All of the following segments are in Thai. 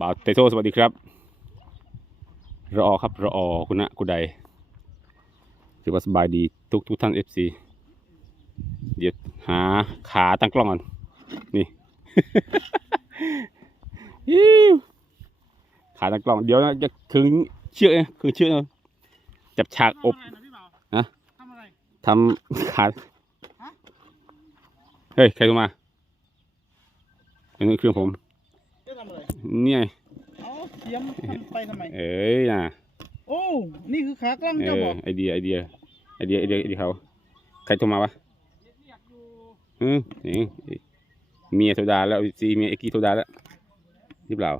บ่าวเตโซสวัสดีครับรอครับรอคุณนะคุณใดถือว่าสบายดีทุกทุกท่านเอฟซีเดี๋ยวหาขาตั้งกล้องก่อน นี่อิ๊วขาตั้งกล้อง เดี๋ยวจะขึงเชือกนะขึงเชือกนะจับฉากอบทำอะไรนะพี่บ่าวฮะทำอะไรทำขาฮะเฮ้ย ใครโทรมาอันนี้เครื่องผมจะทำอะไร เนี่ยเอาเสียมทำไปทำไม เอ้ยนะโอ้ นี่คือขากล้องเอเจ้าอบอก ไอเดียไอเดียไอเดียไอเดียไอเดียเขาใครโทรมาวะอืมนี่เมียโทรดาแล้วซีเมียเอ็กกี้โทรดาแล้วหรือเปล่า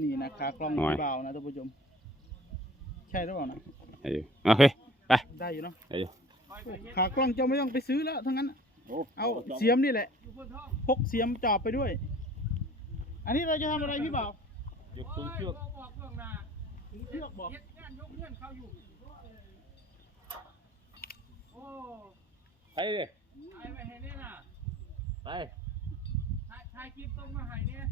นี่นะขากล้องโอ้ยพี่บ่าวนะท่านผู้ชม ใช่หรือเปล่านะ เออโอเค ได้อยู่เนาะได้อยู่ ขากล้องเจ้าไม่ต้องไปซื้อแล้วทั้งนั้นน่ะเอาเสียมนี่แหละ พกเสียมจอบไปด้วย อันนี้เราจะทำอะไรพี่บ่าวยกตุ้งเชือกถึงเชือกบอกไปเลยถ่ายไปให้เนี่ยน่ะไปถ่ายถ่ายคลิปตรงมาให้เนี่ย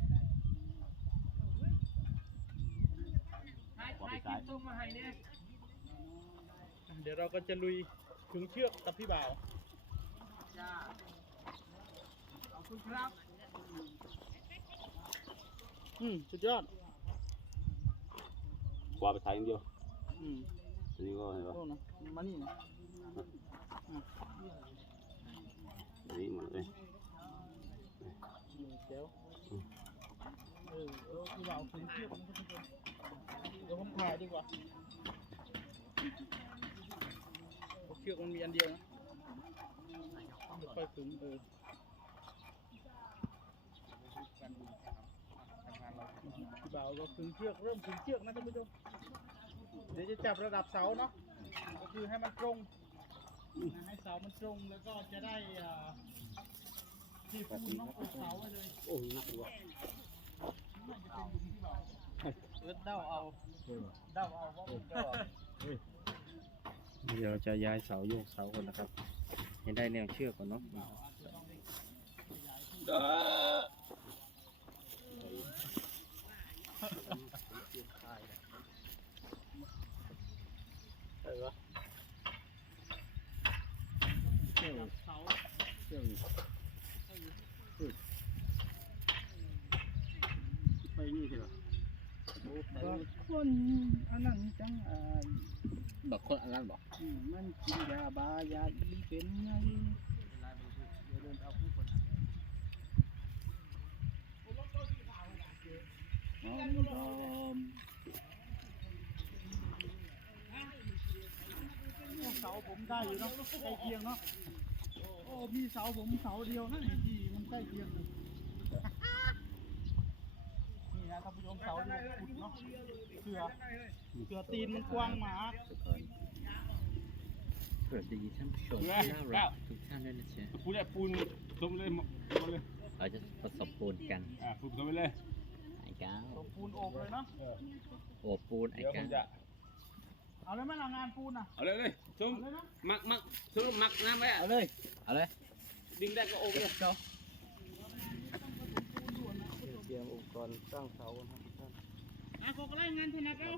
ถ่ายถ่ายคลิปตรงมาให้เนี่ยเดี๋ยวเราก็จะลุยถึงเชือกกับพี่บ่าวจ้าขอบคุณครับ อืมสุดยอดกว่าไปถ่ายอย่างเดียวอืมอันนี้ก็เห็นปะโน่นนะมานี่นะอันนี้หมดเลยอืมเจ๋วเออเออพี่บ่าวถึงเชือกนะท่านผู้ชมเดี๋ยวผมถ่ายดีกว่าเพราะเชือกมันมีอันเดียวนะเดี๋ยวค่อยถึงเออ พี่บ่าวก็ถึงเชือกเริ่มถึงเชือกนะท่านผู้ชมเดี๋ยวจะจับระดับเสาเนาะก็คือให้มันตรงนะให้เสามันตรงแล้วก็จะได้อ่าที่ปูนเนาะปูนเสาไว้เลยโอ้ยนักว่ะเอิ้นเด้าเอาเด้าเอาว่ามันเด้าเอาเดี๋ยวจะย้ายเสาโยกเสาก่อนนะครับให้ได้แนวเชือกก่อนเนาะ ไปนี่ใช่ปะคนอันนั้นจังอ่าบอกคนอันนั้นบอกมันกินยาบายาอีเป็นไงเดี๋ยวเดินเอาผู้คนหอมดอม เสาผมได้อยู่เนาะใกล้เคียงเนาะโอ้มีเสาผมเสาเดียวนะที่มันใกล้เคียงเลยนี่นะท่านผู้ชมเสาเดียวขุดเนาะเสือเสือตีนมันกว้างหมากสวัสดีท่านผู้ชมที่น่ารักทุกท่านด้วยนะจ๊ะปูเนี่ยปูนต้มเลยหมดเลยเราจะประสบปูนกันอ่าปูนต้มไปเลย ไอ้ก้าวตรงปูนโอบเลยเนาะ โอบปูนไอ้เดี๋ยวผก้ามวจะเอาเลยไหมล่ะงานปูนอะ เอาเลยเลยส้มเอาเลยนะ มักมักส้มมักน้ำไว้อะเอาเลยเอาเลยดึงได้ก็โอเคเตรียมอุปกรณ์สร้างเสาอะขอกระไล่งานถนัดเอา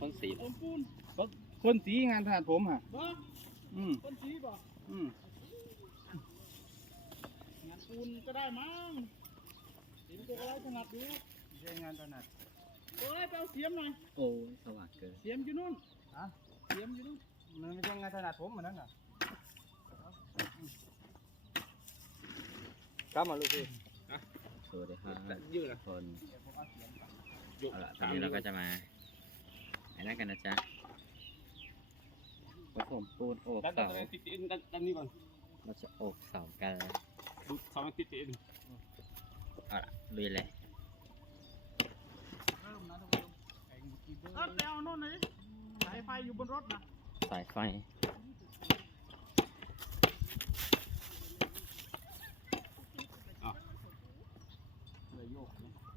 ต้นสีผมปูนคนสีงานถนัดผมฮะบ่อืมคนสีบ่อืมงานปูนก็ได้มั้ง สีมันก็กระไล่ถนัดอยู่ใช่งานถนัดกระไล่ไปเอาเสียมหน่อยโอ้ยสว่างเกินเสียมอยู่นู่นฮะเสียมอยู่นู่นมันไม่ใช่งานถนัดผมเหมือนนั้นน่ะกลับมาลูกพี่สวัสดีครับยืดนะคนยกเอาละตอนนี้เราก็จะมาไอ้นั่นกันนะจ๊ะผสมปูนโอบดันดัเสานติดติดดันดันนี่ก่อนเราจะโอบเสากันดูสองติดติด เอาละลุยเลยเริ่มนะท่านผู้ชมเออไปเอาโน่นหน่อยดิสายไฟอยู่บนรถนะสายไฟ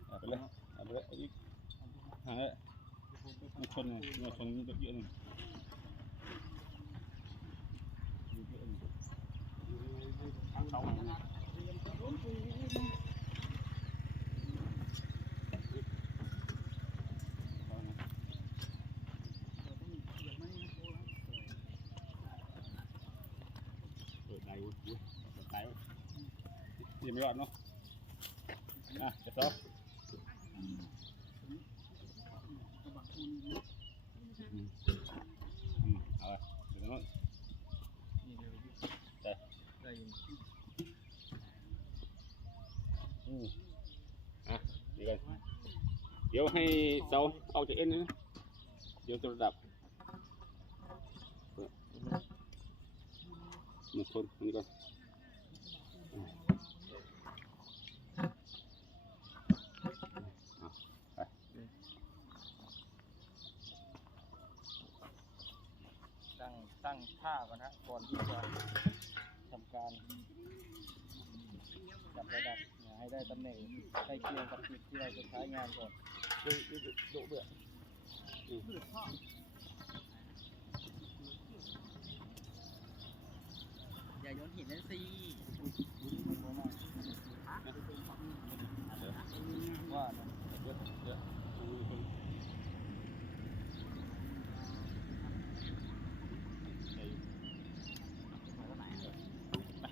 เอาไปเลยเอาไปเลยอีกหาเลยมาชนเลยมาชนเยอะหนึ่งทางเสา ยังไม่รอดเนาะอะจะซอกอืมเอาละเดี๋ยวโน้นนี่เลยได้ได้อยู่อืมอะดีกันเดี๋ยวให้เสาเอาจากเอ็นนะเดี๋ยวจะระดับ หนึ่งคนอันนี้ก่อนตั้งตั้งท่าก่อนฮะก่อนที่จะทำการจับระดับให้ได้ตำแหน่งใกล้เคียงกับจุดที่เราจะใช้งานก่อนดูดูดูเบื่อ อย่าโยนหินนั่นสิว่านะเดี๋ยวเดี๋ยวเอามือคนใส่ไป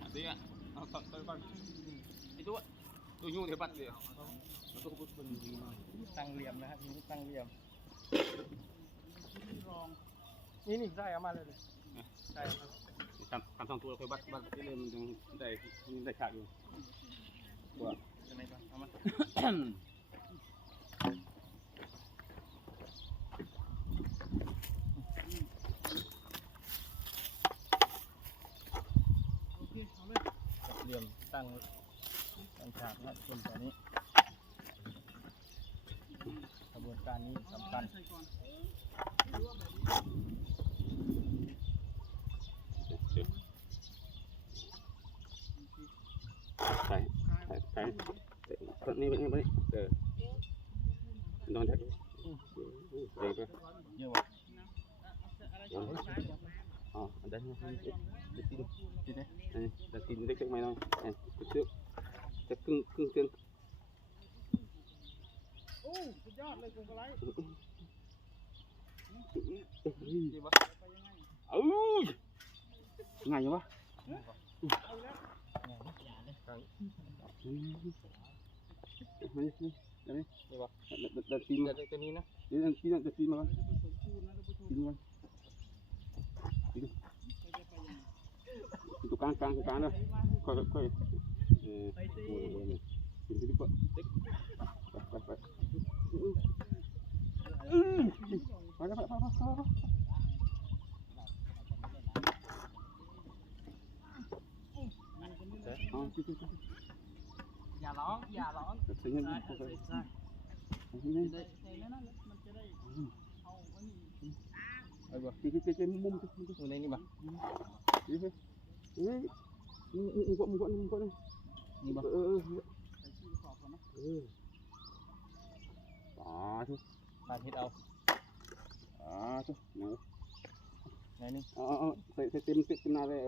หาสิอะเอาตัดไปก่อนไอ้ตัวตัวยุ่งเดี๋ยวปัดเดี๋ยวแล้วก็ปุ๊บมันดีมากตั้งเหลี่ยมนะฮะทีนี้ตั้งเหลี่ยมนี่นี่ได้เอามาเลยเลยได้ครับ ทำทำสองตัวแล้วค่อยบัดบัดไปเลยมันยังได้ยังได้ขาดอยู่ตัวจะไหนก่อนเอามาเหลี่ยมตั้งตั้งฉากนะส่วนตัวนี้กระบวนการนี้สำคัญ ใส่ก่อน ใส่ใส่ใส่ตัวนี้ไปนี่ไปนี่เออลองจับดูเออไป เยอะว่ะ อ๋ออันนั้นนะอันนี้จะกิน ทีนี้อันนี้จะกินเล็กๆไหมน้อยเออเชือกจะครึ่งครึ่งเส้นโอ้สุดยอดเลยกูกระไรดีปะไปยังไงเอ้ยไงวะเอาแล้วอืมนี่นี่อันนี้ดีปะเดินตีนเดี๋มายวตัวนี้นะเดินตีนเดินตีนมาก่อนจะผสมปูนนะท่านผู้ชมตีนมาเขาจะไปยังไงตรงกลางกลางกลางเลยค่อยค่อยเออโอ้โหเนี่ยกินที่ดีกว่าเด็กไปไปไปอืมไปไปไปไป ไปอ๋อจิ๊ดจิ๊ดจิ๊ดอย่าร้องอย่าร้องเสียงเงินใส่เข้าไปใส่นี่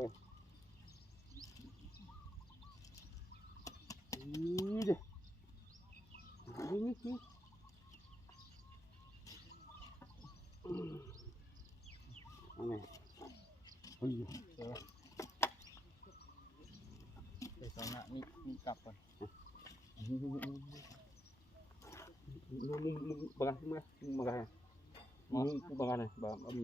ใส่ใส่นั่นแหละมันจะได้เอาไว้นี่ไอ้บ่จิ๊ดจิ๊ดจิ๊ดมุมจิ๊ดมุมจิ๊ดตัวนี้นี่ปะเฮ้ยเฮ้ยมึงมึงมึงกดมึงกดมึงกดนี่ปะเออเออใส่ชื่อขอบก่อนนะเอออ่าทุกทานเฮ็ดเอาอ่าทุกเนาะไหนนี่เอาเอาเอาใส่ใส่เต็มเต็มหน้าเลยเออนี่เด้นี่นี่นี่เอาไงเฮ้ยเจอไปสองหน้านี่นี่กลับก่อนมึงมึงมึงมึงบังกันมึงมึงบังกันมึงบังกันเลยบังเอามึ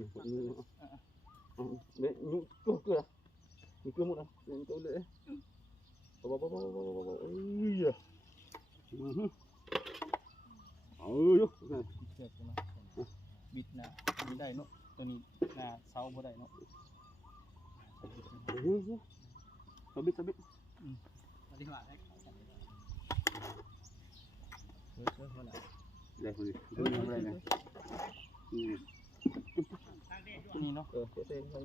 งมึงเดี๋ยวยุ่งตัวเกลือมึงเกลือหมดอะมึงตัวเลยบ้าบ้าบ้าบ้าบ้าบ้าเอ้ยอือฮึเอ้ยเชือกใช่ไหมบิดหน้านี่ได้เนาะตัวนี้หนาเสาบ่ได้เนาะเฮ้ยสบิดสบิดปฏิบัติได้เชือกเชือกมันอะได้คนนี้คนนี้อะไรนะอืมตัวนี้เนาะเออเต้นไป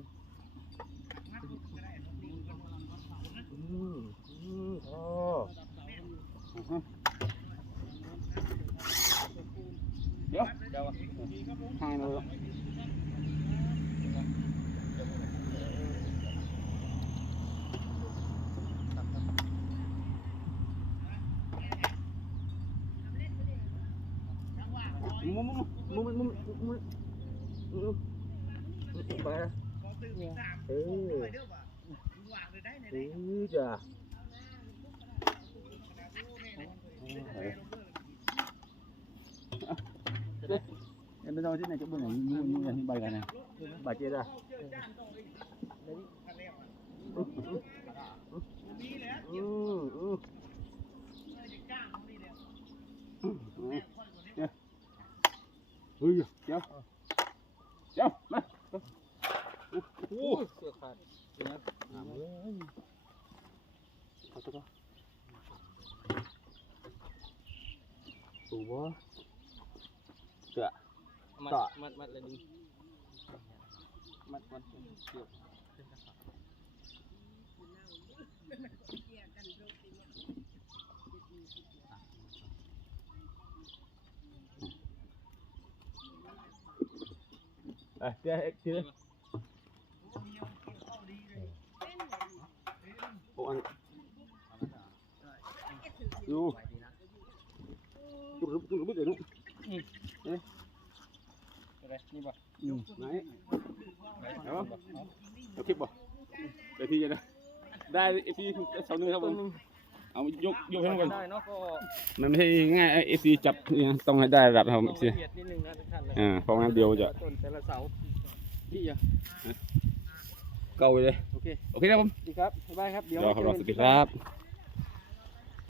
อืมอืม เดี๋ยวเดี๋ยวทางเลยมุมมุมมุมมุมมุมมุมไปเออเออจ้ะ เอ็นไปนอนที่ไหนจะเป็นอย่างนี้นี่อย่างที่ใบกันนะบาดเจ็บอะ มีแล้ว อืมอืม เลยจะจ้างเขาดีเลย เฮ้ยเดี๋ยวเดี๋ยวมา โอ้เสือขาดนะเอาตัวก็สูบวะเสือ มัด ต่อ มัดมัดเลยดึง มัด มันเกี่ยวเอ้ยเดี๋ยวเอ็กซ์ชื่อโอ้อันดูจุดลุกจุดลุก เดี๋ยวนู้อะไรนี่ป่ะไหนเอาเอาคลิปบ่เดี๋ยวพี่จะได้ได้เอฟซีเสาหนึ่งครับผมเอายกยกให้มันก่อนได้เนาะก็มันไม่ใช่ง่ายเอฟซีจับเนี่ยต้องให้ได้ระดับครับเอฟซีละเอียดนิดนึงนะทุกท่านเลยอ่าเพราะงั้นเดียวจะต้นแต่ละเสาพี่อะเก่าไปเลยโอเคโอเคครับผมดีครับบ๊ายบายครับเดี๋ยวเดี๋ยวครับเจอสกันวัสดีครับ